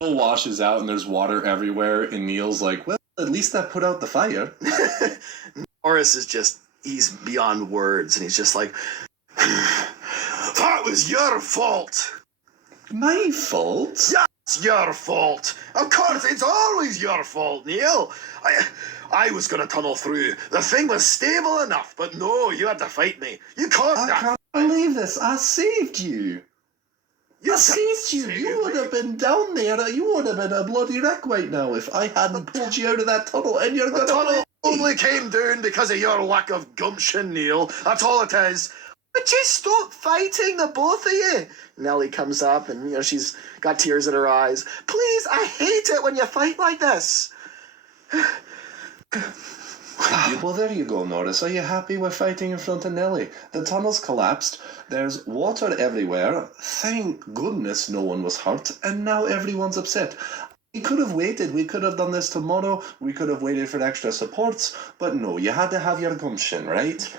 Neil washes out and there's water everywhere, and Neil's like, well, at least that put out the fire. Norris is just, he's beyond words, and he's just like, that was your fault. My fault? Yeah, it's your fault. Of course, it's always your fault, Neil. I was going to tunnel through. The thing was stable enough, but no, you had to fight me. You caused that. I can't believe this. I saved you. You I saved you. You would have been down there. You would have been a bloody wreck right now if I hadn't pulled you out of that tunnel. And you're going to... The tunnel only came down because of your lack of gumption, Neil. That's all it is. But just stop fighting, the both of you. Nelly comes up and, she's got tears in her eyes. Please, I hate it when you fight like this. Well, there you go, Norris. Are you happy with fighting in front of Nelly? The tunnel's collapsed. There's water everywhere. Thank goodness no one was hurt. And now everyone's upset. We could have waited. We could have done this tomorrow. We could have waited for extra supports. But no, you had to have your gumption, right?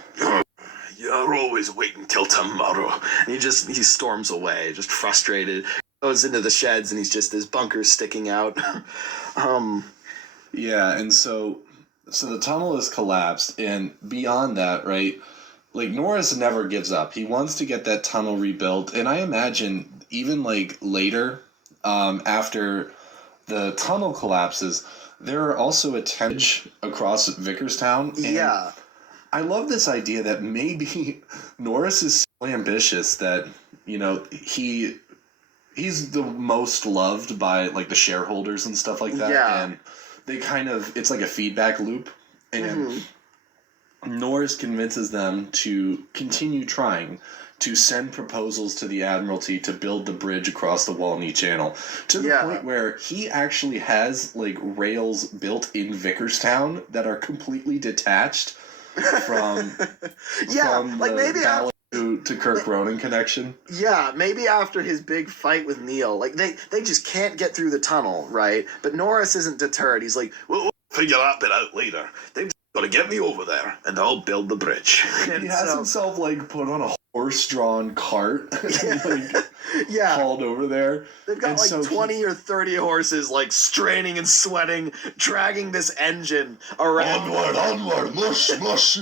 You're always waiting till tomorrow. And he storms away, just frustrated. Goes into the sheds and he's just, his bunker's sticking out. Yeah, and so the tunnel is collapsed, and beyond that, right, like, Norris never gives up. He wants to get that tunnel rebuilt, and I imagine even, like, later, after the tunnel collapses, there are also attempts across Vickerstown. Yeah. I love this idea that maybe Norris is so ambitious that, he's the most loved by, like, the shareholders and stuff like that. Yeah. And they kind of, it's like a feedback loop. And Norris convinces them to continue trying to send proposals to the Admiralty to build the bridge across the Walney Channel, to the point where he actually has, like, rails built in Vickerstown that are completely detached from like maybe to Kirk Ronan connection. Yeah, maybe after his big fight with Neil, like they just can't get through the tunnel, right? But Norris isn't deterred. He's like, we'll figure that bit out later. They've just got to get me over there, and I'll build the bridge. He has himself, like, put on a horse-drawn cart and, hauled over there. They've got, and 20 or 30 horses, like, straining and sweating, dragging this engine around. Onward, mush, mush.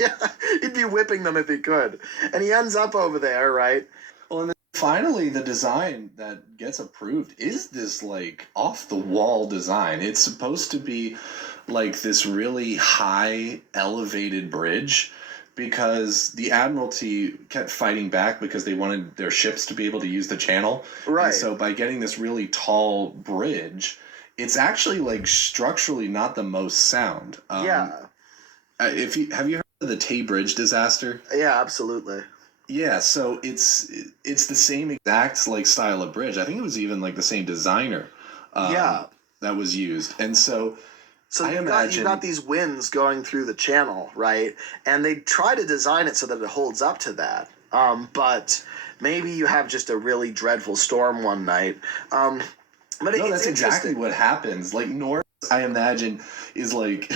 Yeah, he'd be whipping them if he could. And he ends up over there, right? Well, and then finally the design that gets approved is this, like, off-the-wall design. It's supposed to be, like, this really high, elevated bridge, because the Admiralty kept fighting back because they wanted their ships to be able to use the channel. Right. And so by getting this really tall bridge, it's actually, like, structurally not the most sound. Have you heard of the Tay Bridge disaster? Yeah, absolutely. Yeah, so it's the same exact, like, style of bridge. I think it was even, like, the same designer that was used. And so you've got these winds going through the channel, right? And they try to design it so that it holds up to that. But maybe you have just a really dreadful storm one night. But that's exactly what happens. Like, Norris, I imagine, is, like,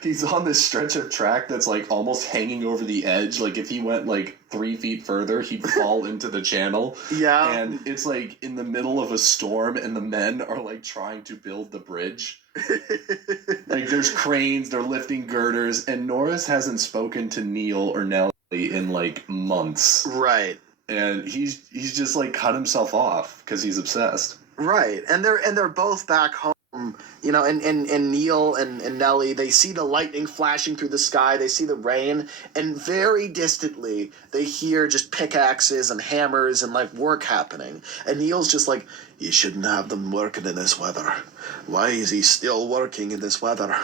he's on this stretch of track that's, like, almost hanging over the edge. Like, if he went, like, 3 feet further, he'd fall into the channel. Yeah. And it's, like, in the middle of a storm, and the men are, like, trying to build the bridge. Like, there's cranes, they're lifting girders, and Norris hasn't spoken to Neil or Nelly in, like, months. Right. And he's just, like, cut himself off because he's obsessed. Right. And they're both back home. And Neil and Nelly, they see the lightning flashing through the sky, they see the rain, and very distantly they hear just pickaxes and hammers and, like, work happening. And Neil's just like, you shouldn't have them working in this weather. Why is he still working in this weather?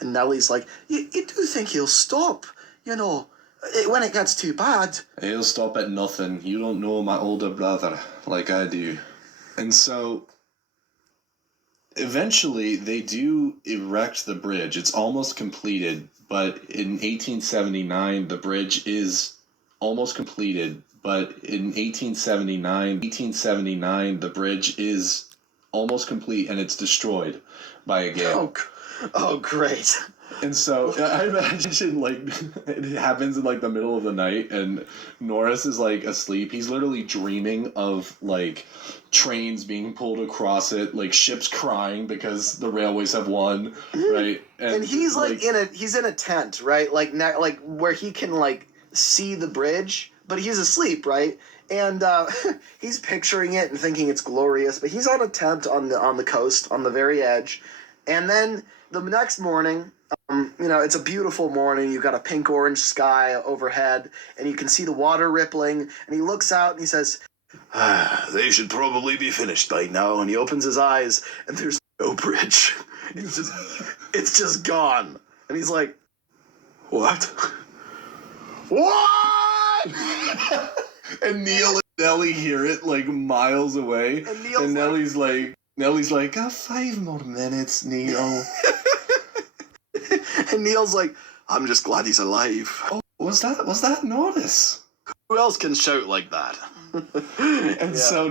And Nelly's like, you do think he'll stop, when it gets too bad. He'll stop at nothing. You don't know my older brother like I do. And so eventually, they do erect the bridge. It's almost completed, but in 1879, the bridge is almost completed. But in 1879, the bridge is almost complete, and it's destroyed by a gale. Oh, great. And so I imagine, like, it happens in, like, the middle of the night, and Norris is, like, asleep. He's literally dreaming of, like, trains being pulled across it, like, ships crying because the railways have won, right? And he's, like he's in a tent, right? Like, where he can, like, see the bridge, but he's asleep, right? And he's picturing it and thinking it's glorious, but he's on a tent on the coast, on the very edge. And then the next morning, it's a beautiful morning. You've got a pink-orange sky overhead, and you can see the water rippling. And he looks out and he says, "They should probably be finished by now." And he opens his eyes, and there's no bridge. It's just gone. And he's like, "What? What?" And Neil and Nelly hear it, like, miles away. And Nelly's like, 5 more minutes, Neil. And Neil's like, "I'm just glad he's alive." Oh, was that Norris? Who else can shout like that? And so